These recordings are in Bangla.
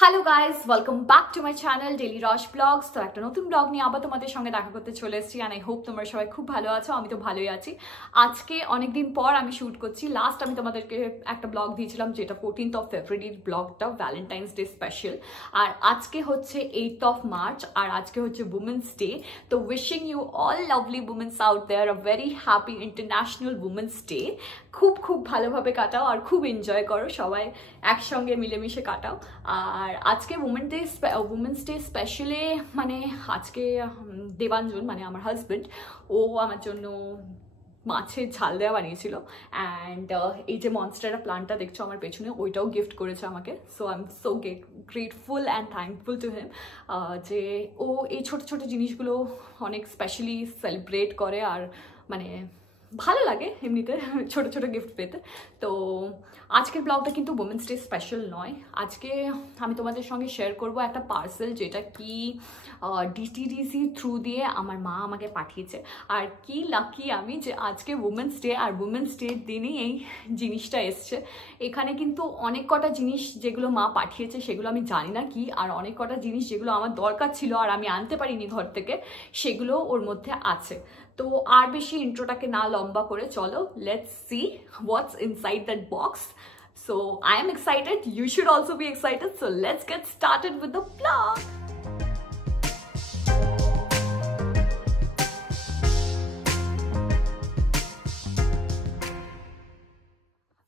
Hello guys, welcome back to my channel daily রস ব্লগস। তো একটা নতুন ব্লগ নিয়ে আবার তোমাদের সঙ্গে দেখা করতে চলে এসেছি। অ্যান্ড আই হোপ তোমরা সবাই খুব ভালো আছো। আমি তো ভালোই আছি। আজকে অনেকদিন পর আমি শ্যুট করছি। লাস্ট আমি তোমাদেরকে একটা ব্লগ দিয়েছিলাম, যেটা 14th of February ব্লগটা, ভ্যালেন্টাইন্স ডে স্পেশাল। আর আজকে হচ্ছে 8th of March, আর আজকে হচ্ছে উমেন্স ডে। তো wishing you all lovely women's out there a very happy international women's day. খুব ভালোভাবে কাটাও আর খুব এনজয় করো, সবাই একসঙ্গে মিলেমিশে কাটাও। আর আজকে উমেন্স ডে স্পেশালে মানে আজকে দেবাঞ্জন মানে আমার হাজব্যান্ড, ও আমার জন্য মাছের ঝাল দেওয়া বানিয়েছিল। অ্যান্ড এই যে মনস্টেরা প্লান্টটা দেখছো আমার পেছনে, ওইটাও গিফট করেছে আমাকে। So I am so grateful and thankful to him, যে ও এই ছোট ছোট জিনিসগুলো অনেক স্পেশালি সেলিব্রেট করে। আর মানে ভালো লাগে এমনিতে ছোট ছোট গিফট পেতে। তো আজকের ব্লগটা কিন্তু উমেন্স ডে স্পেশাল নয়। আজকে আমি তোমাদের সঙ্গে শেয়ার করব একটা পার্সেল, যেটা কি ডিটিডিসি থ্রু দিয়ে আমার মা আমাকে পাঠিয়েছে। আর কি লাকি আমি যে আজকে উমেন্স ডে, আর উমেন্স ডের দিনই এই জিনিসটা এসছে। এখানে কিন্তু অনেক কটা জিনিস যেগুলো মা পাঠিয়েছে সেগুলো আমি জানি না কি, আর অনেক কটা জিনিস যেগুলো আমার দরকার ছিল আর আমি আনতে পারিনি ঘর থেকে, সেগুলো ওর মধ্যে আছে। তো আর বেশি ইন্ট্রোটাকে না লম্বা করে চলো let's see what's inside that box. So I am excited, you should also be excited, so let's get started with the vlog.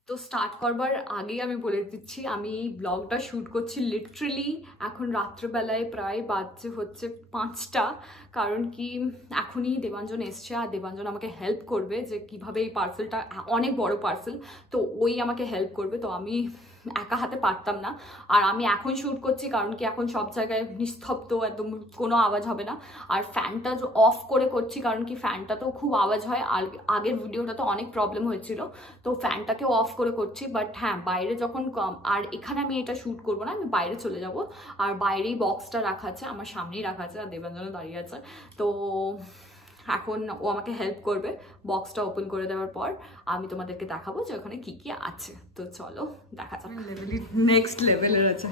তো স্টার্ট করবার আগেই আমি বলে দিচ্ছি, আমি এই ব্লগটা শ্যুট করছি লিটারেলি এখন রাত্রেবেলায়, প্রায় বাজছে হচ্ছে 5টা। কারণ কি এখনই দেবাঞ্জন এসছে, আর দেবাঞ্জন আমাকে হেল্প করবে যে কিভাবে এই পার্সেলটা, অনেক বড় পার্সেল, তো ওই আমাকে হেল্প করবে। তো আমি একা হাতে পারতাম না। আর আমি এখন শ্যুট করছি কারণ কি এখন সব জায়গায় নিস্তব্ধ, একদম কোনো আওয়াজ হবে না। আর ফ্যানটা অফ করে করছি কারণ কি ফ্যানটাতেও খুব আওয়াজ হয়, আর আগের ভিডিওটা তো অনেক প্রবলেম হয়েছিল, তো ফ্যানটাকেও অফ করে করছি। বাট হ্যাঁ, বাইরে যখন আর এখানে আমি এটা শ্যুট করবো না, আমি বাইরে চলে যাব। আর বাইরেই বক্সটা রাখা আছে, আমার সামনেই রাখা আছে, আর দেবাঞ্জনও দাঁড়িয়ে আছে। তো এখন ও আমাকে হেল্প করবে বক্সটা ওপেন করে দেওয়ার পর। আমি তোমাদেরকে দেখাবো যে ওখানে কি কি আছে। তো চলো দেখা যাক। নেক্সট লেভেলের আছে,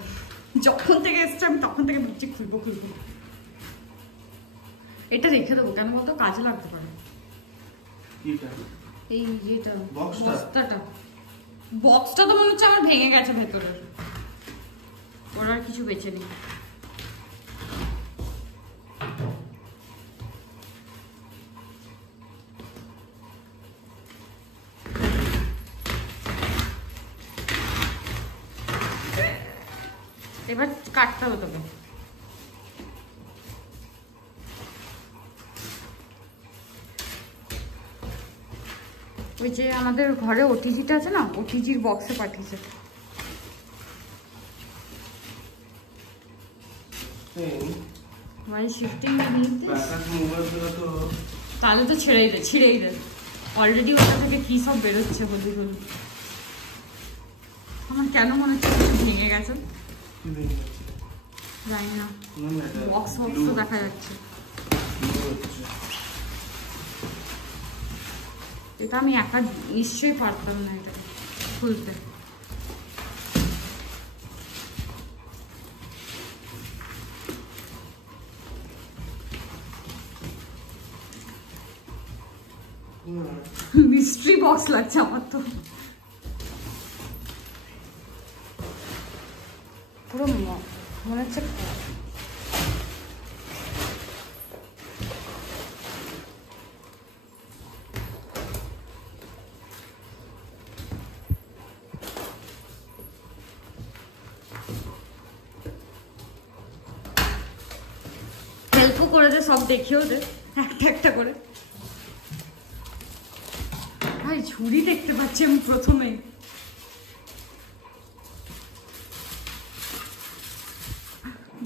যখন থেকে এসছে আমি তখন থেকে ভাবছি খুলবো। এটা রেখে দেবো, কেন বলতো, কাজে লাগতে পারে। এই যেটা বক্সটা তো মনে হচ্ছে আমার ভেঙে গেছে ভেতরের, ওর আর কিছু বেঁচে নেই। এবার কাটতে হবে তোকে। ওই যে আমাদের ঘরে ওটিজিটা আছে না, ওটিজির বক্সে পাঠিয়েছে। মানে শিফটিং তাহলে তো ছিঁড়েই দে। অলরেডি ওটা থেকে কি সব বেরোচ্ছে হলুদ হলুদ। আমার কেন মনে হচ্ছে ভেঙে গেছে, জানি না। বক্স তো দেখা যাচ্ছে। এটা আমি একা নিশ্চয়ই পারতাম না এটা খুলতে। মিস্ট্রি বক্স লাগছে আমার তো, পুরো মনে হচ্ছে। হেল্পও করে দে, সব দেখিয়েও দে একটা একটা করে। ভাই ঝুড়ি দেখতে পাচ্ছি আমি প্রথমেই।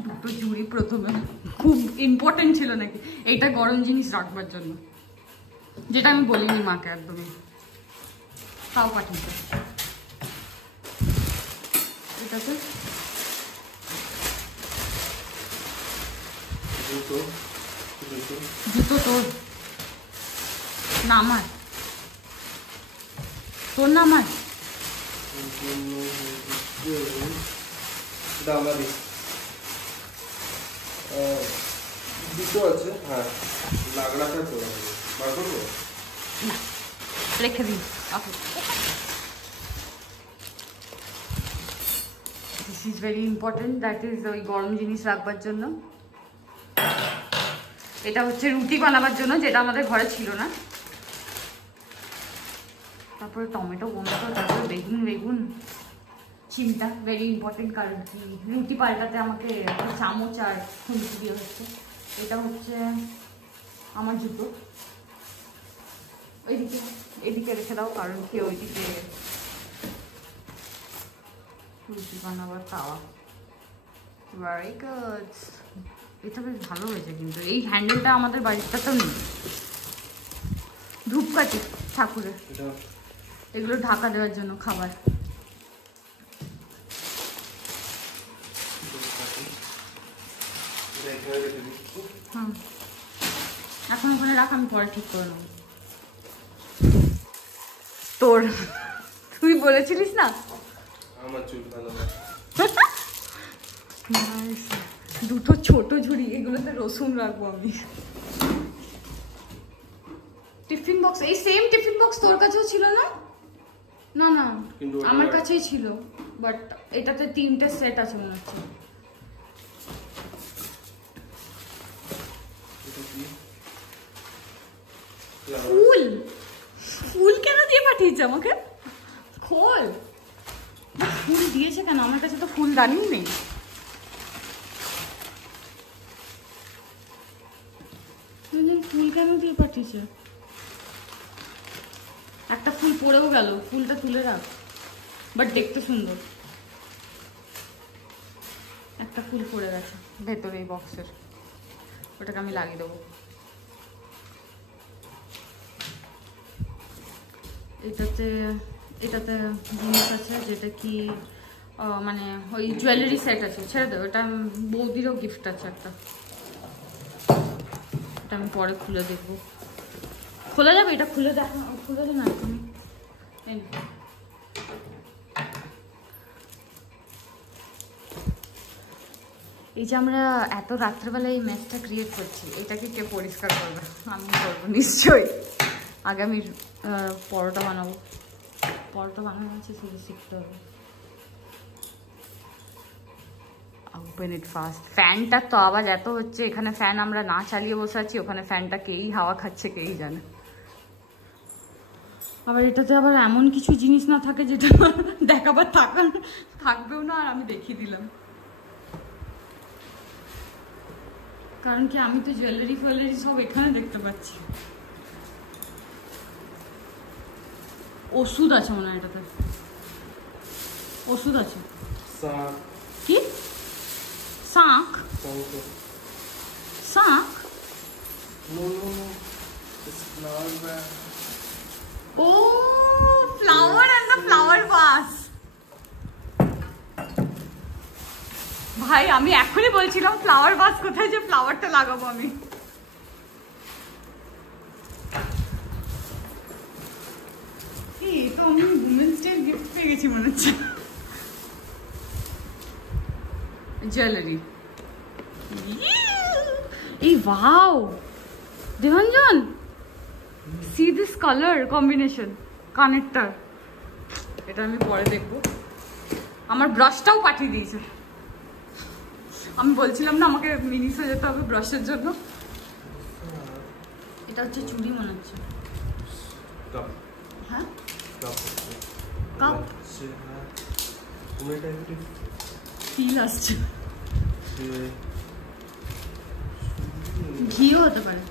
দুটো ঝুড়ি প্রথমে, খুব ইম্পর্টেন্ট ছিল নাকি এইটা গরম জিনিস রাখবার জন্য, যেটা আমি বলিনি মাকে একদমই, তাও পাঠিয়েছে। এটাতে জুতো তোর না আমার, তোর না আমার। এটা আমারই দুটো আছে। হ্যাঁ লাগড়াটা তো বার করবো, রেখে দিই। This is very important, that is ওই গরম জিনিস রাখবার জন্য। এটা হচ্ছে রুটি বানাবার জন্য, যেটা আমাদের ঘরে ছিল না। তারপরে টমেটো বন্ধ, তারপরে বেগুন চিমটা ভেরি ইম্পর্টেন্ট, কারণ কি রুটি পাল্টাতে আমাকে চামচ আর খুন্তি দিয়ে হচ্ছে। এটা হচ্ছে আমার জুতো, এদিকে রেখে দাও, কারণ কি ওইদিকে রুটি বানাবার তাওয়া। ভেরি গুড, এটা বেশ ভালো হয়েছে কিন্তু। এই হ্যান্ডেলটা আমাদের বাড়িটাতেও নেই। ধূপকাঠি ঠাকুরের, এগুলো ঢাকা দেওয়ার জন্য খাবার। হ্যাঁ এখন ওখানে রাখ, আমি পরে ঠিক করে নেব। তোর তুই বলেছিলিস না আমার চুল ভালো দুটো ছোট ঝুড়ি, এগুলোতে রসুন রাখবো আমি। টিফিন বক্স, এই সেম টিফিন বক্স তোর কাছেও ছিল না? না না আমার কাছেই ছিল, বাট এটাতে 3টে সেট আছে মনে হচ্ছে। ফুল ফুল কেন দিয়ে পাঠিয়েছে আমাকে? খোল, ফুল দিয়েছে কেন? আমার কাছে তো ফুলদানিও নেই। ফুল কেন দিয়ে পাঠিয়েছে? একটা ফুল পড়েও গেল, ফুলটা তুলে রাখ, বাট দেখতে সুন্দর। একটা ফুল পড়ে গেছে ভেতরে এই বক্সের, ওটাকে আমি লাগিয়ে দেবো। এটাতে জিনিস আছে, যেটা কি মানে ওই জুয়েলারি সেট আছে। ছেড়ে দেবো, এটা বৌদিরও গিফট আছে একটা, এটা আমি পরে খুলে দেখবো। খোলা যাবে? এটা খুলে দেখা, খুলে দে না তুমি। এই যে আমরা এত রাত্রেবেলায় এই ম্যাচটা ক্রিয়েট করছি, এটাকে কে পরিষ্কার করবে? আমি করবো নিশ্চয়ই। আগে আমি পরোটা বানাবো, পরোটা বানানো আছে, শুধু শিখতে হবে। Open it fast. ফ্যানটার তো আওয়াজ এত হচ্ছে, এখানে ফ্যান আমরা না চালিয়ে বসে আছি, ওখানে ফ্যানটা কেই হাওয়া খাচ্ছে কেই জানে। আবার এটাতে আবার এমন কিছু জিনিস না থাকে যেটা দেখাবার থাকবেও না, আর আমি দেখিয়ে দিলাম। কারণ কি আমি তো জুয়েলারি ফুয়েলারি সব এখানে দেখতে পাচ্ছি। ওষুধ আছে মনে হয় এটাতে, ওষুধ আছে। কি শাঁখ? শাঁখ? ও flower and the flower vase. ভাই আমি এখনই বলছিলাম ফ্লাওয়ার ভাস কোথায়, যে ফ্লাওয়ারটা লাগাবো আমি। এই তো আমি উমেন্স ডে গিফট পেয়ে গেছি মনে হচ্ছে। জুয়েলারি। এই wow Debanjan, see this colour combination কানেরটার। এটা আমি পরে দেখবো। আমার ব্রাশটাও পাঠিয়ে দিয়েছে। আমি বলছিলাম না আমাকে মিনিসে যেতে হবে ব্রাশের জন্য। এটা হচ্ছে চুড়ি মনে হচ্ছে। হ্যাঁ কাপ, ফিল আসছে। ঘিও হতে পারে।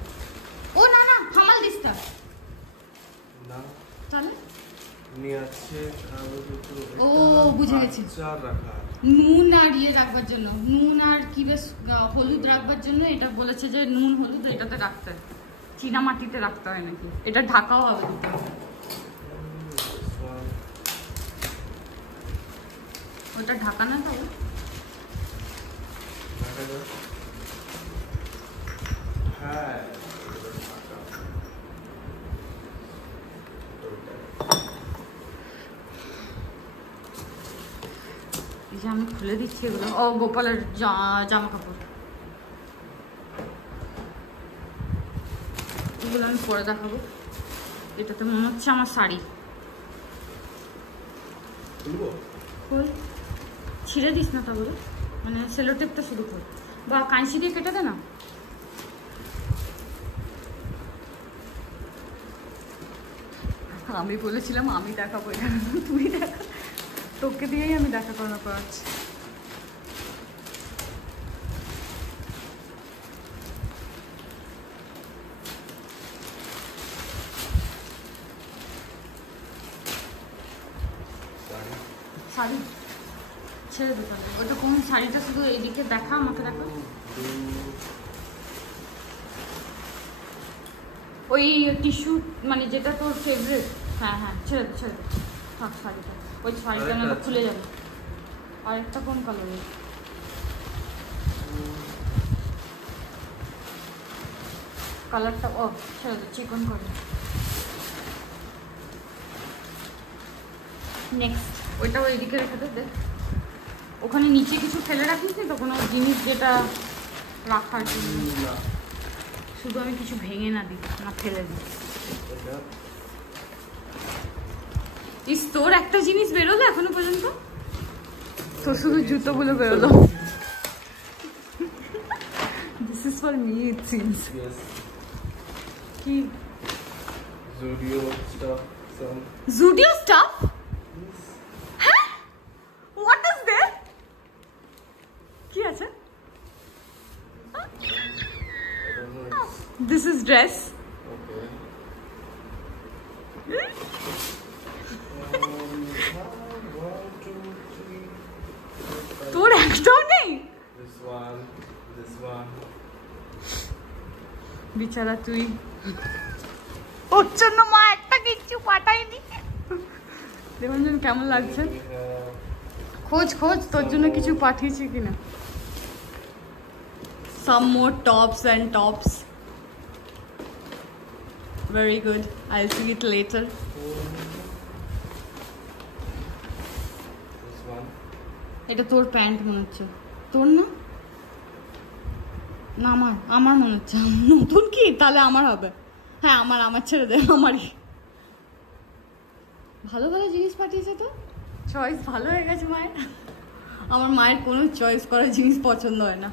ও না না হামাল দিস্তা না, তাহলে ও বুঝে গেছি, নুন আর ইয়ে রাখবার জন্য, নুন আর কি বেশ হলুদ রাখবার জন্য। এটা বলেছে যে নুন হলুদ এটাতে রাখতে, চীনা মাটিতে রাখতে হয় নাকি। এটা ঢাকাও হবে, ওটা ঢাকা না তো। এই যে আমি খুলে দিচ্ছি এগুলো। ও গোপালের জামা কাপড়, এগুলো আমি পরে দেখাবো। এটাতে মনে হচ্ছে আমার শাড়ি। খোল, ছিঁড়ে দিস না তাহলে, মানে সেলো টেপটা শুরু কর বা কাঁচি দিয়ে কেটে দে না। আমি বলেছিলাম আমি দেখাবো, এখানে তুই দেখা, তোকে দিয়েই আমি দেখা করানো করাচ্ছি। শাড়ি ছেড়ে দিতে হবে, ওটা কোন শাড়িটা, শুধু এদিকে দেখা, আমাকে দেখা। ওই টিস্যু মানে যেটা তোর ফেভারিট। হ্যাঁ হ্যাঁ, ছেড়ে দে ছেড়ে দে, থাক শাড়িটা, ওই শাড়িটা না খুলে যাবে। আরেকটা কোন কালারের? কালারটা ও ছেড়ে দে, চিকন করে। নেক্সট ওইটা ওইদিকে রেখে দে। দেখ ওখানে নিচে কিছু ফেলে রাখিস নি তো, কোনো জিনিস যেটা রাখার জন্য? শুধু আমি কিছু ভেঙে না দিই, না ফেলে দিই। ইস, তোর একটা জিনিস বেরোলো এখনো পর্যন্ত? তোর শুধু জুতোগুলো বেরোলো। This is for me, it seems. Yes. কি? Zudio stuff. Zudio stuff? হ্যাঁ? What is there? কি আছে? This is dress. Okay. One, two, three. তোর একটাও নেই? This one. This one. বিচারা তুই, ওর জন্য মা একটা কিচ্ছু পাঠায়নি। দেবাঞ্জন কেমন লাগছে? খোঁজ খোঁজ, তোর জন্য কিছু পাঠিয়েছি কিনা। Some more tops and tops. Very good. I'll see it later. This one. এটা তোর প্যান্ট মনে হচ্ছে। তোর না? না আমার, আমার মনে হচ্ছে। নতুন কি? তাহলে আমার হবে। হ্যাঁ আমার ছেড়ে দে, আমারই। ভালো ভালো জিনিস পাঠিয়েছে তো, চয়েস ভালো হয়ে গেছে মায়ের। আমার মায়ের কোনো চয়েস করা জিনিস পছন্দ হয় না।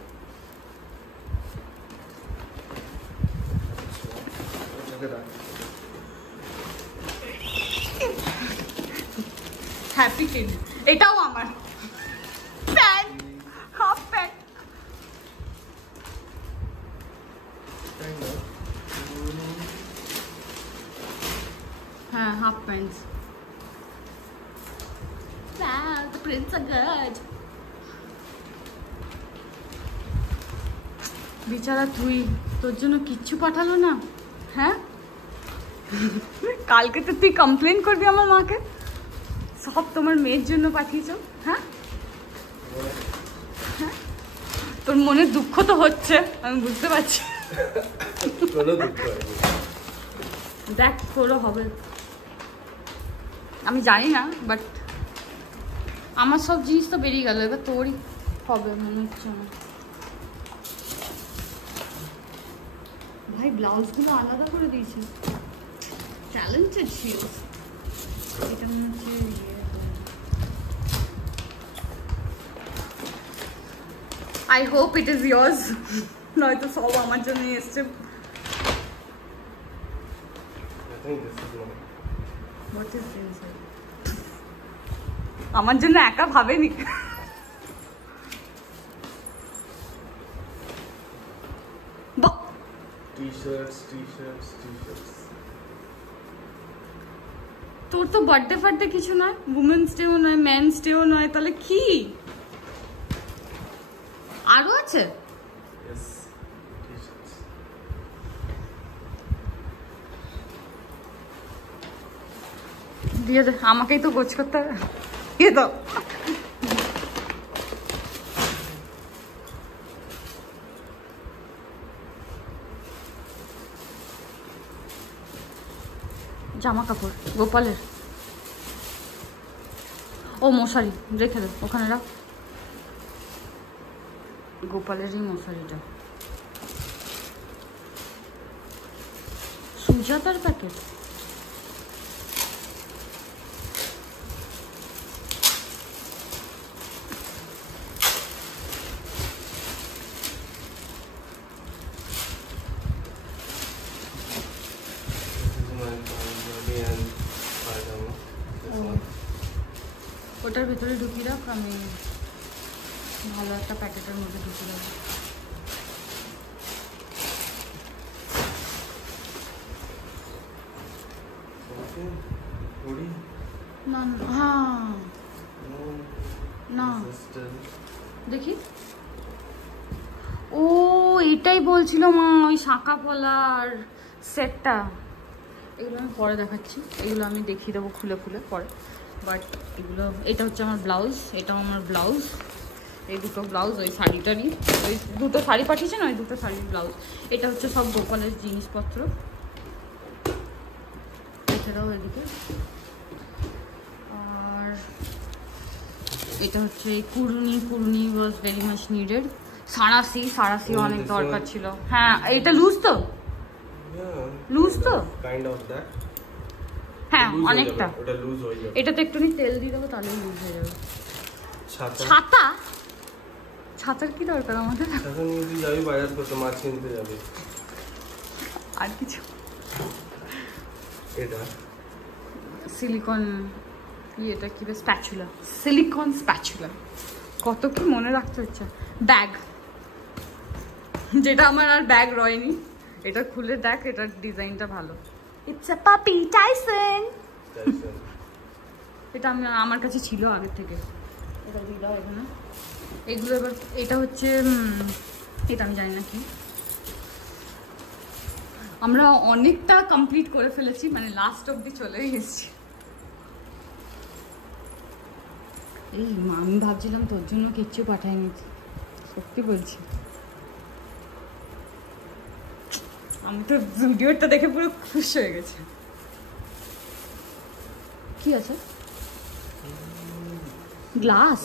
হ্যাপি কিড, এটাও আমার প্যান্ট, হাফ প্যান্ট। হ্যাঁ half pant. Wow, the prints are good. বিচারা তুই, তোর জন্য কিচ্ছু পাঠালো না? হ্যাঁ, কালকে তো তুই কমপ্লেন করবি আমার মাকে, সব তোমার মেয়ের জন্য পাঠিয়েছ। হ্যাঁ, তোর মনে দুঃখ তো হচ্ছে, আমি বুঝতে পারছি। দেখ তোরও হবে, আমি জানি না, বাট আমার সব জিনিস তো বেরিয়ে গেল, এবার তোরই হবে মনে হচ্ছে আমার। ভাই ব্লাউজগুলো আলাদা করে দিয়েছি, ট্যালেন্টেড ছিল। এটা মনে হচ্ছে I hope it is years, নয়তো সব আমার জন্যই এসছে। What is this? আমার জন্য একা ভাবেনি। T-shirts. তোর তো বার্থডে ফার্থডে কিছু নয়, উমেন্স ডেও নয়, মেন্স ডেও নয়, তাহলে কি আরো আছে? Yes. T-shirts. দিয়ে দে, আমাকেই তো গোছ করতে হবে। দিয়ে দাও। জামা কাপড় গোপালের। ও মশারি রেখে দে, ওখানে রাখ। গোপালেরই মশারিটা, সুজাতার প্যাকেট। ওটার ভেতরে ঢুকিয়ে রাখ, আমি ভালো একটা প্যাকেটের মধ্যে ঢুকিয়ে রাখবো। না না, হ্যাঁ না দেখি। ও এটাই বলছিল মা, ওই শাঁখা পলার সেটটা। এগুলো আমি পরে দেখাচ্ছি, এগুলো আমি দেখিয়ে দেবো খুলে খুলে পরে। বাট এগুলো, এটা হচ্ছে আমার ব্লাউজ, এটাও আমার ব্লাউজ, এই দুটো ব্লাউজ, ওই শাড়িটারই, ওই দুটো শাড়ি পাঠিয়েছে না, ওই দুটো শাড়ির ব্লাউজ। এটা হচ্ছে সব গোপালের জিনিসপত্র। এছাড়াও এদিকে, আর এটা হচ্ছে কুর্নি, কুর্নি ওয়াজ ভেরি মাচ নিডেড। সারাসিও অনেক দরকার ছিল। হ্যাঁ এটা লুজ তো, লুজ তো কাইন্ড অফ দ্যাট। হ্যাঁ অনেকটা। ওটা লুজ হয়ে যাবে। এটাতে একটুখানি তেল দিয়ে দেবো, তাহলেই লুজ হয়ে যাবে। ছাতা, ছাতার কি দরকার আমাদের? ছাতা নিয়ে তুই যাবি বাজার করতে, মাছ কিনতে যাবি। আর কিছু? এটা সিলিকন, এটা কি স্প্যাচুলা, সিলিকন স্প্যাচুলা। কত কি মনে রাখতে হচ্ছে। ব্যাগ, যেটা আমার আর ব্যাগ রয়নি, এটা খুলে দেখ, এটার ডিজাইনটা ভালো। ইটস আ পাপি টাইসন। এটা আমি, আমার কাছে ছিল আগের থেকে। এটা দিয়ে দাও এখানে। এগুলো এবার, এটা হচ্ছে, এটা আমি জানি না কি। আমরা অনেকটা কমপ্লিট করে ফেলেছি, মানে লাস্ট অব্দি চলে এসেছি। এই আমি ভাবছিলাম তোর জন্য কিচ্ছু পাঠাইনি, সত্যি বলছি। আমি তো ভিডিওটা দেখে পুরো খুশি হয়ে গেছি। কি আছে? গ্লাস।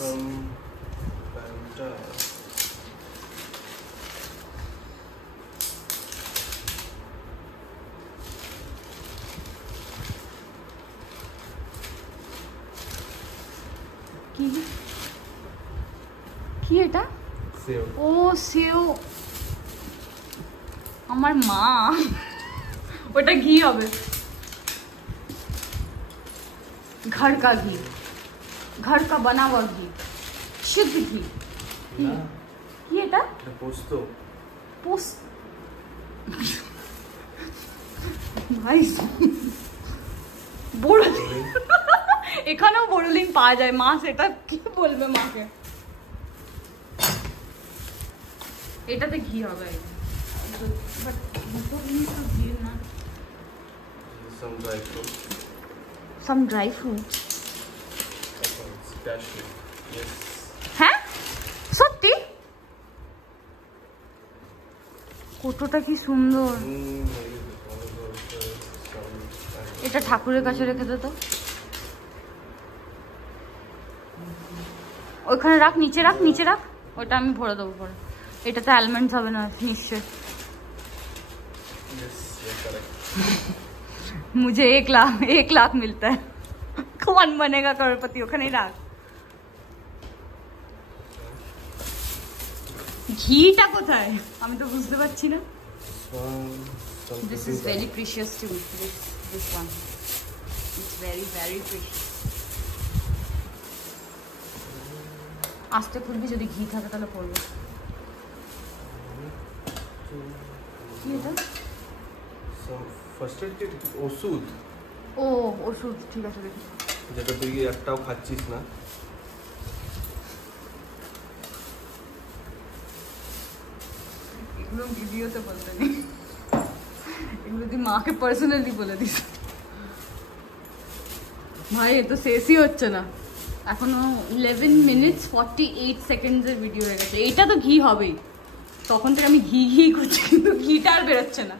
কি কি এটা? সেও। ও সেও, আমার মা। ওটা ঘি হবে, घर का घी, घर का बना हुआ घी, शुद्ध घी। কি এটা? পোস্ত। পোস্ত ভাই, বড়লিন। এখানেও বড়লিন পাওয়া যায়। মা সেটা কি বলবে মাকে? এটাতে ঘি হবে, বাট দুটো জিনিস তো ঘি না। Some dry fruit. Some dry fruits. Cashew. Yes. হ্যাঁ সত্যি? কতটা কি সুন্দর। এটা ঠাকুরের কাছে রেখে দে তো। ওইখানে রাখ, নিচে রাখ, নিচে রাখ। ওটা আমি ভরে দেবো পরে। এটাতে অ্যালমন্ডস হবে না নিশ্চয়। Yes, you're correct. मुझे 1 लाख मिलता है। कौन बनेगा करोड़पति? ওখানেই রাখ। ঘিটা কোথায় আমি তো বুঝতে পারছি না। This is very precious to me. This one. It's very very precious. আস্তে খুলবি, যদি ঘি থাকে তাহলে পড়বে। কি এটা? ফার্স্ট এড কিট, ওষুধ। ও ওষুধ, ঠিক আছে দেখি। যেটা তুই একটাও খাচ্ছিস না। এগুলো ভিডিওতে বলতে নেই, এগুলো তুই মাকে পার্সোনালি বলে দিস। ভাই এ তো শেষই হচ্ছে না, এখনো 11 minutes 48 seconds এর ভিডিও হয়ে গেছে। এইটা তো ঘি হবেই, তখন থেকে আমি ঘি ঘি করছি, কিন্তু ঘিটা আর বেরোচ্ছে না।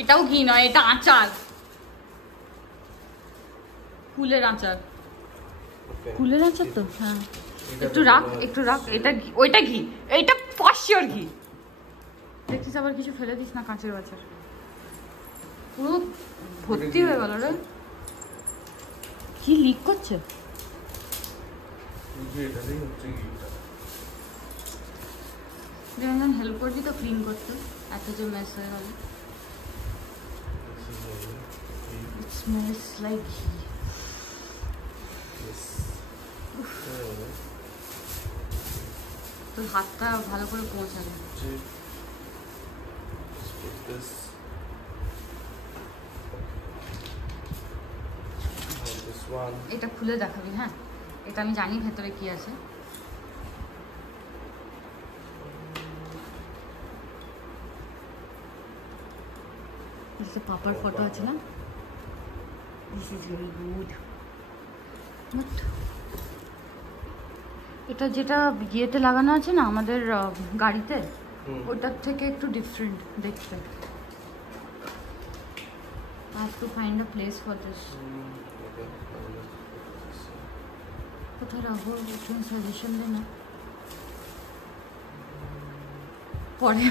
এটাও ঘি নয়, এটা আচার, কুলের আচার। কুলের আচার তো, হ্যাঁ। একটু রাখ একটু রাখ। এটা ঘি, ওইটা ঘি, এইটা ফসিওর ঘি। দেখছিস আবার কিছু ফেলে দিস না কাঁচের বাচ্চার, পুরো ভর্তি হয়ে গেল রে। কি লিক করছে? এটাতেই হচ্ছে ঘিটা। হেল্প করবি তো ক্লিন করতে, এত যে মেস হয়ে গেল। It smells like ghee. তোর হাতটা ভালো করে পৌঁছাবে। এটা খুলে দেখাবি, হ্যাঁ? এটা আমি জানি ভেতরে কি আছে। পাপার ফটো আছে না? This is very good. But এটা যেটা ইয়েতে লাগানো আছে না আমাদের গাড়িতে, ওটার থেকে একটু ডিফারেন্ট দেখতে। I have to find a place for this. কোথায় রাখবো একটু সাজেশন দে না। পরে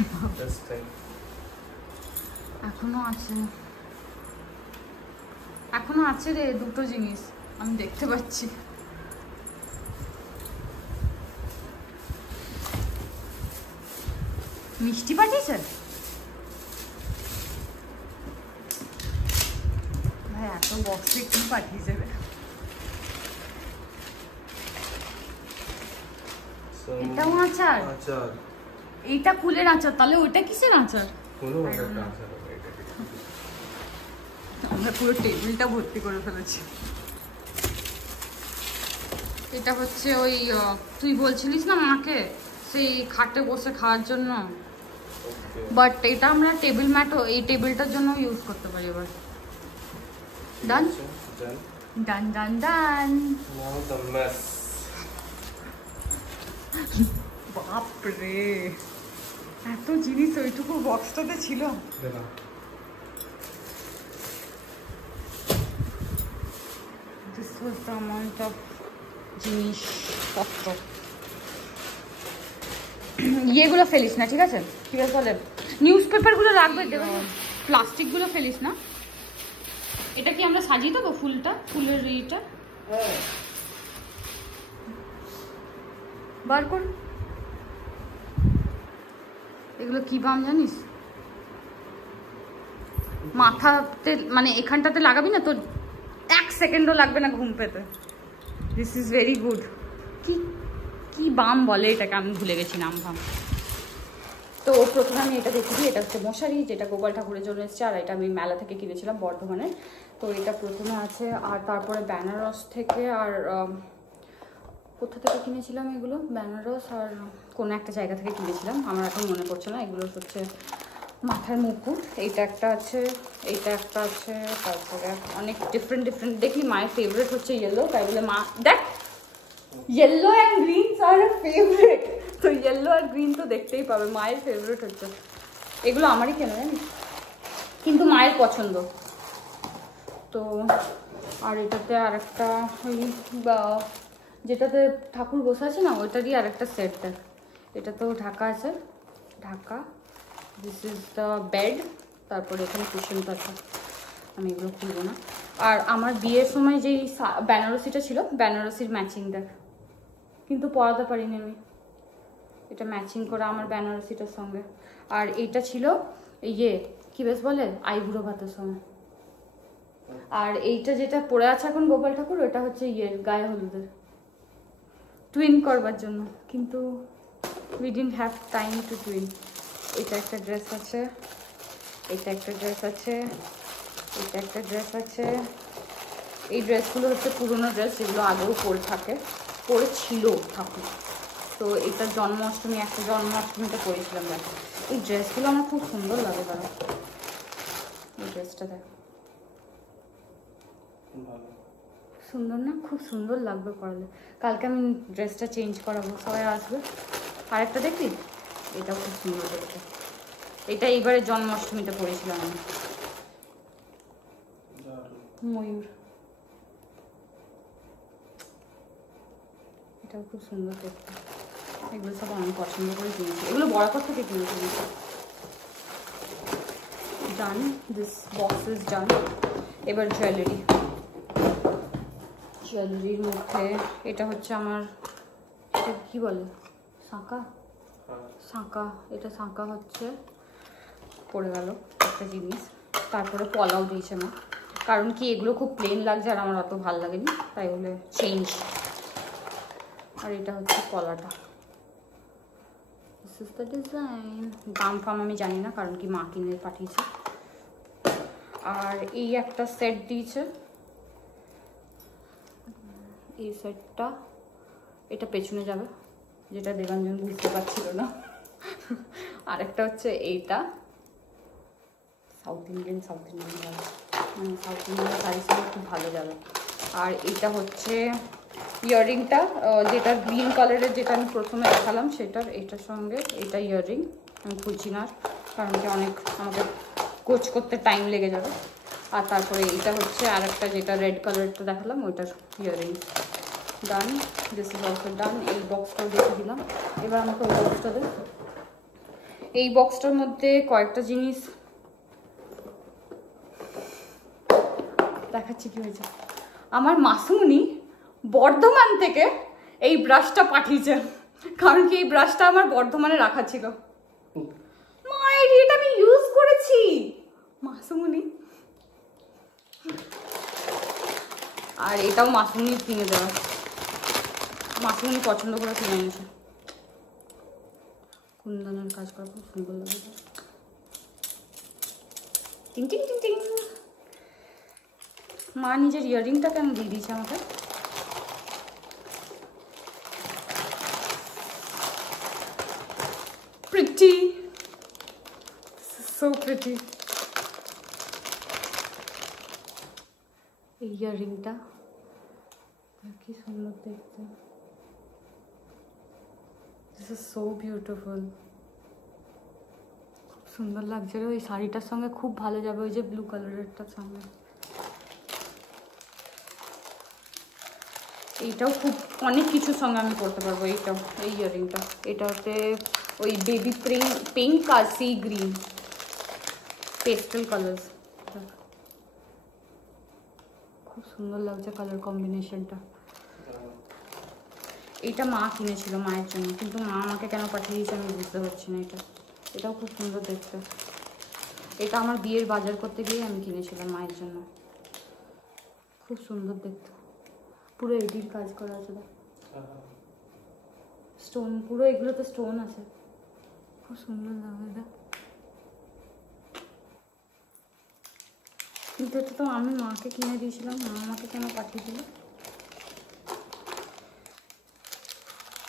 এখনো আছে রে দুটো জিনিস আমি দেখতে পাচ্ছি। মিষ্টি পাঠিয়েছে ভাই, এত বক্সে কি পাঠিয়েছে রে? এটাও আচার? এইটা ফুলের আচার, তাহলে ওইটা কিসের আচার? আমরা পুরো টেবিলটা ভর্তি করে ফেলেছি। এটা হচ্ছে ওই তুই বলছিলিস না মাকে সেই খাটে বসে খাওয়ার জন্য, বাট এটা আমরা টেবিল ম্যাটও এই টেবিলটার জন্য ইউজ করতে পারি এবার। ডান ডান ডান ডান। বাপরে, এত জিনিস ওইটুকু বক্সটাতে ছিল। This was the amount of জিনিসপত্র। ইয়েগুলো ফেলিস না, ঠিক আছে? কি বলে, নিউজ পেপারগুলো রাখবে, দেবে, প্লাস্টিকগুলো ফেলিস না। এটা কি আমরা সাজিয়ে দেবো ফুলটা, ফুলের ইটা বার কর। এগুলো কি বাম জানিস? মাথাতে মানে এখানটাতে লাগাবি না, তোর 1 সেকেন্ডও লাগবে না ঘুম পেতে। This is very good. কি কি বাম বলে এটাকে, আমি ভুলে গেছি নাম ভাম। তো প্রথমে আমি এটা দেখেছি, এটা হচ্ছে মশারি, যেটা গোপাল ঠাকুরের জন্য এসেছে, আর এটা আমি মেলা থেকে কিনেছিলাম বর্ধমানে। তো এটা প্রথমে আছে, আর তারপরে বেনারস থেকে, আর কোথা থেকে কিনেছিলাম এগুলো, বেনারস আর কোনো একটা জায়গা থেকে কিনেছিলাম, আমার এখন মনে পড়ছে না। এগুলো হচ্ছে মাথার মুকুট, এইটা একটা আছে, এইটা একটা আছে, তারপরে অনেক ডিফারেন্ট দেখি। মায়ের ফেভারিট হচ্ছে ইয়েলো, তাই বলে মা দেখ, yellow and green are favourite, तो येलो और ग्रीन तो देखतेই পাবে, মায়ের ফেভারিট হচ্ছে এগুলো। আমারই কেনা জানিস, কিন্তু মায়ের পছন্দ। তো আর এটাতে আরেকটা ওই যেটাতে ঠাকুর বসে আছে না, ওইটারই আরেকটা সেট দেখ। এটাতেও ঢাকা আছে, Dhaka. This is the bed, তারপরে এখানে কুশনটা আছে। আমি এগুলো খুলবো না। আর আমার বিয়ের সময় যেই বেনারসিটা ছিল, বেনারসির ম্যাচিং দেখ, কিন্তু পরাতে পারিনি আমি। এটা ম্যাচিং করা আমার বেনারসিটার সঙ্গে। আর এইটা ছিল ইয়ে কি বেশ বলে, আইবুড়ো ভাতের সময়। আর এইটা যেটা পরে আছে এখন গোপাল ঠাকুর, ওটা হচ্ছে ইয়ের গায়ে হলুদের টুইন করবার জন্য, কিন্তু we didn't have time to twin. এটা একটা ড্রেস আছে, এটা একটা ড্রেস আছে, এটা একটা ড্রেস আছে। এই ড্রেসগুলো হচ্ছে পুরোনো ড্রেস, যেগুলো আগেও পরেছিল ঠাকুর। তো এটা জন্মাষ্টমী, একটা জন্মাষ্টমীতে পরেছিলাম। দেখো এই ড্রেসগুলো আমার খুব সুন্দর লাগে। দাঁড়া, এই ড্রেসটা দেখ, সুন্দর না? খুব সুন্দর লাগবে পরালে। কালকে আমি ড্রেসটা চেঞ্জ করাবো, সবাই আসবে। আরেকটা দেখবি, এটাও খুব সুন্দর দেখতে। এটা এইবারে জন্মাষ্টমীতে পরেছিলাম আমি, ময়ূর। এটাও খুব সুন্দর দেখতে। এগুলো সব আমি পছন্দ করে কিনেছি, এগুলো বরাবর থেকে কিনেছি। ডান, দিস বক্স ইজ ডান। এবার জুয়েলারির মধ্যে এটা হচ্ছে আমার, এটা কি বলে, শাঁকা। এটা শাঁকা হচ্ছে, পড়ে গেল একটা জিনিস। তারপরে পলাও দিয়েছে মা, কারণ কি এগুলো খুব প্লেন লাগছে আর আমার অত ভালো লাগেনি, তাই বলে চেঞ্জ। আর এটা হচ্ছে পলাটা, দিস ইজ দ্য ডিজাইন। দাম ফাম আমি জানি না, কারণ কি মা কিনে পাঠিয়েছে। আর এই একটা সেট দিয়েছে, এই সেটটা, এটা পেছনে যাবে, যেটা দেবাঞ্জন বুঝতে পারছিল না। আর একটা হচ্ছে এইটা, সাউথ ইন্ডিয়ান যাবে, মানে সাউথ ইন্ডিয়ান শাড়ির সঙ্গে খুব ভালো যাবে। আর এটা হচ্ছে ইয়াররিংটা, যেটা গ্রিন কালারের, যেটা আমি প্রথমে দেখালাম সেটার, এটার সঙ্গে এটা ইয়াররিং আমি খুঁজছি না, কারণ কি অনেক আমাকে কোচ করতে টাইম লেগে যাবে। আর তারপরে এটা হচ্ছে আর একটা, যেটা রেড কালারটা দেখালাম ওইটার earring. Done, this is also ডান। এই বক্সটাও দেখে দিলাম। এবার আমাকে ওই বক্সটা দেন। এই বক্সটার মধ্যে কয়েকটা জিনিস দেখাচ্ছি কি হয়েছে। আমার মাসুমনি বর্ধমান থেকে এই ব্রাশটা পাঠিয়েছে, কারণ কি এই ব্রাশটা আমার বর্ধমানে রাখা ছিল। মায়ের এটা আমি ইউজ করেছি, মাসুমনি। আর এটাও মাসুমনি কিনে দেওয়া, মাসুমনি পছন্দ করে কিনে এনেছে। কুন্দনের কাজ করা খুব সুন্দর লাগে। টিং টিং টিং টিং। মা নিজের ইয়াররিংটা কেন দিয়ে দিয়েছে আমাকে? Pretty, so pretty. এই ইয়াররিংটা কি সুন্দর দেখতে, দিস ইজ সো বিউটিফুল। খুব সুন্দর লাগছে রে, ওই শাড়িটার সঙ্গে খুব ভালো যাবে, ওই যে ব্লু কালারেরটার সঙ্গে। এইটাও খুব অনেক কিছুর সঙ্গে আমি পরতে পারবো। এইটাও, এই ইয়াররিংটা, এটা হচ্ছে ওই বেবি পিঙ্ক আর সি গ্রিন পেস্টেল কালার্স, খুব সুন্দর লাগছে কালার কম্বিনেশনটা। এইটা মা কিনেছিল মায়ের জন্য, কিন্তু মা আমাকে কেন পাঠিয়ে দিয়েছে আমি বুঝতে পারছি না। এটাও খুব সুন্দর দেখতে। এটা আমার বিয়ের বাজার করতে গিয়ে আমি কিনেছিলাম মায়ের জন্য, খুব সুন্দর দেখতে। পুরো এডির কাজ করা আছে, স্টোন পুরো, এগুলো তো স্টোন আছে, খুব সুন্দর লাগে এটা। কিন্তু এটা তো আমি মাকে কিনে দিয়েছিলাম, মা আমাকে কেন পাঠিয়েছিল।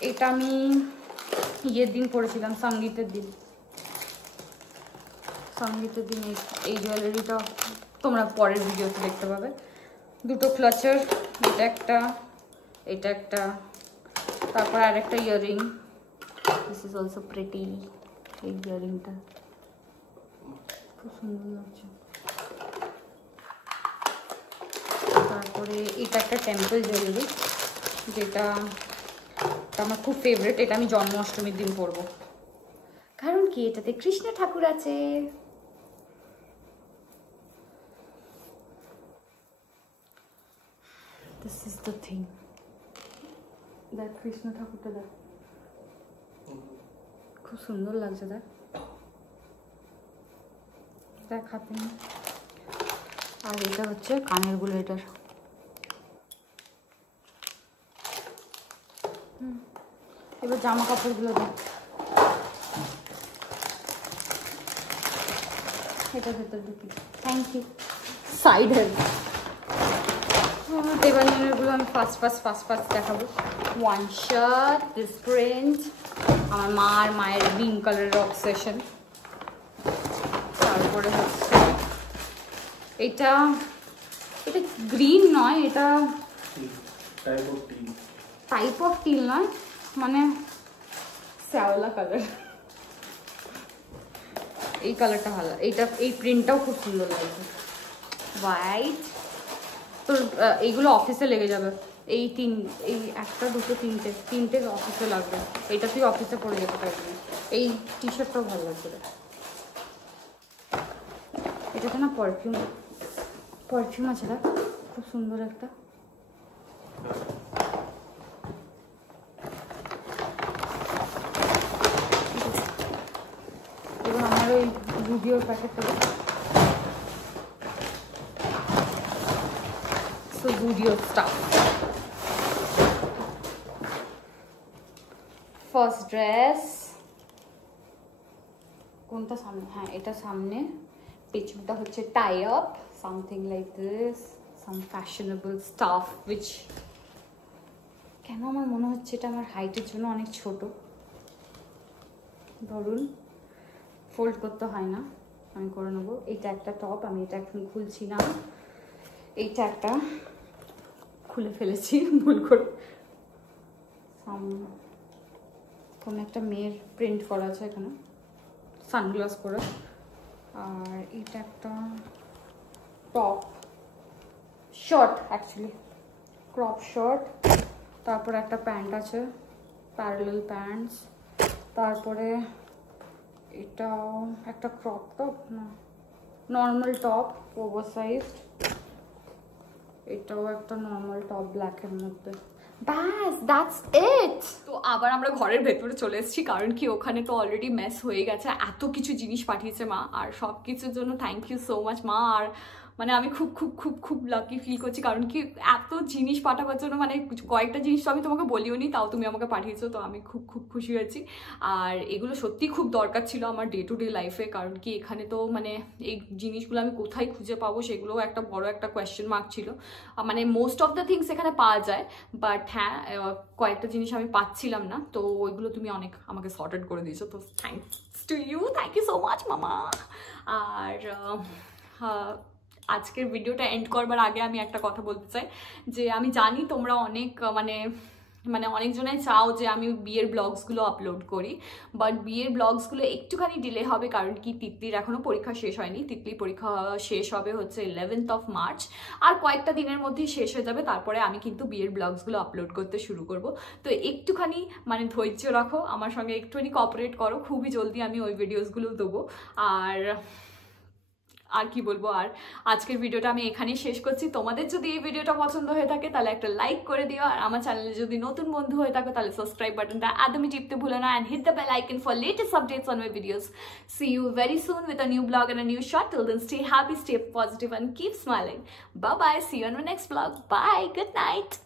এটা আমি ইয়ের দিন পরেছিলাম, সঙ্গীতের দিন। এই জুয়েলারিটা তোমরা পরের ভিডিওতে দেখতে পাবে। দুটো ক্লাচার, এটা একটা, তারপর আর একটা earring. This is also pretty. এই ইয়াররিংটা খুব সুন্দর লাগছে। তারপরে এটা একটা টেম্পল জুয়েলারি, যেটা আমার খুব ফেভারিট। এটা আমি জন্মাষ্টমীর দিন পরবো, কারণ কি এটাতে কৃষ্ণ ঠাকুর আছে। This is the thing. দেখ কৃষ্ণ ঠাকুরটা দেখ, খুব সুন্দর লাগছে। দেখ হাতে। আর এটা হচ্ছে কানের গুলো, এটার এবার জামা কাপড়গুলো দেখ। এটা ভেতর ঢুকি, থ্যাংক ইউ। সাইড হেল্প, দেবাঞ্জনেরগুলো আমি ফার্স্ট দেখাবো। ওয়ান শার্ট, দিস প্রিন্ট, আমার মায়ের গ্রিন কালারের অবসেশন। তারপরে হচ্ছে এটা গ্রিন নয়, এটা টাইপ অফ টিল নয়, মানে শ্যাওলা কালার। এই কালারটা ভালো, এই প্রিন্টটাও খুব সুন্দর লাগছে। হোয়াইট, তোর এইগুলো অফিসে লেগে যাবে। এই একটা দুটো তিনটে অফিসে লাগবে। এটা তুই অফিসে পরে যেতে পারবি। এই টি শার্টটাও ভালো লাগবে। এটাতে না পারফিউম আছে, দেখ খুব সুন্দর একটা। এবার আমার ওই রুবিওর প্যাকেটটা Zudio stuff. First dress. কোনটা সামনে? হ্যাঁ এটা সামনে। পেছনটা হচ্ছে tie up, something like this, some fashionable stuff which কেন আমার মনে হচ্ছে এটা আমার হাইটের জন্য অনেক ছোট। ধরুন ফোল্ড করতে হয় না, আমি করে নেবো। এটা একটা টপ, আমি এটা এখন খুলছি না। এইটা একটা খুলে ফেলেছি ভুল করে। কোন একটা মেয়ের প্রিন্ট করা আছে এখানে, সানগ্লাস করে। আর এটা একটা top, short actually, crop short. তারপরে একটা প্যান্ট আছে, প্যারালাল প্যান্টস। তারপরে এটাও একটা ক্রপ টপ, না নর্মাল টপ, ওভার সাইজড। এটাও একটা নর্মাল টপ ব্ল্যাকের মধ্যে। ব্যাস, দ্যাটস ইট। তো আবার আমরা ঘরের ভেতরে চলে এসেছি, কারণ কি ওখানে তো অলরেডি মেস হয়ে গেছে। এত কিছু জিনিস পাঠিয়েছে মা, আর সব কিছুর জন্য থ্যাংক ইউ সো মাচ মা। আর মানে আমি খুব খুব খুব খুব লাকি ফিল করছি, কারণ কি এত জিনিস পাঠাবার জন্য, মানে কয়েকটা জিনিস তো আমি তোমাকে বলিও নি, তাও তুমি আমাকে পাঠিয়েছো, তো আমি খুব খুব খুশি হয়েছি। আর এগুলো সত্যি খুব দরকার ছিল আমার ডে টু ডে লাইফে, কারণ কি এখানে তো মানে এই জিনিসগুলো আমি কোথায় খুঁজে পাবো সেগুলোও একটা বড় একটা কোয়েশ্চেন মার্ক ছিল। মানে মোস্ট অফ দ্য থিংস এখানে পাওয়া যায়, বাট হ্যাঁ কয়েকটা জিনিস আমি পাচ্ছিলাম না, তো ওইগুলো তুমি অনেক আমাকে সর্টেড করে দিয়েছো, তো thanks to you, thank you so much মামা। আর আজকের ভিডিওটা এন্ড করবার আগে আমি একটা কথা বলতে চাই, যে আমি জানি তোমরা অনেক মানে অনেকজনাই চাও যে আমি বিয়ের ব্লগসগুলো আপলোড করি, বাট বিয়ের ব্লগসগুলো একটুখানি ডিলে হবে, কারণ কি তিতলির এখনও পরীক্ষা শেষ হয়নি। তিতলির পরীক্ষা শেষ হবে হচ্ছে 11th of March, আর কয়েকটা দিনের মধ্যেই শেষ হয়ে যাবে। তারপরে আমি কিন্তু বিয়ের ব্লগসগুলো আপলোড করতে শুরু করব, তো একটুখানি মানে ধৈর্য রাখো, আমার সঙ্গে একটুখানি কোঅপারেট করো, খুবই জলদি আমি ওই ভিডিওসগুলো দেবো। আর কি বলবো, আর আজকের ভিডিওটা আমি এখানেই শেষ করছি। তোমাদের যদি এই ভিডিওটা পছন্দ হয়ে থাকে তাহলে একটা লাইক করে দিও, আর আমার চ্যানেলে যদি নতুন বন্ধু হয়ে থাকো তাহলে সাবস্ক্রাইব বাটনটা একদমই টিপতে ভুলো না, and hit the bell icon for latest updates on my videos. See you very soon with a new vlog and a new shot. Till then, stay happy, stay positive and keep smiling. Bye bye, see you on my next vlog. Bye, good night.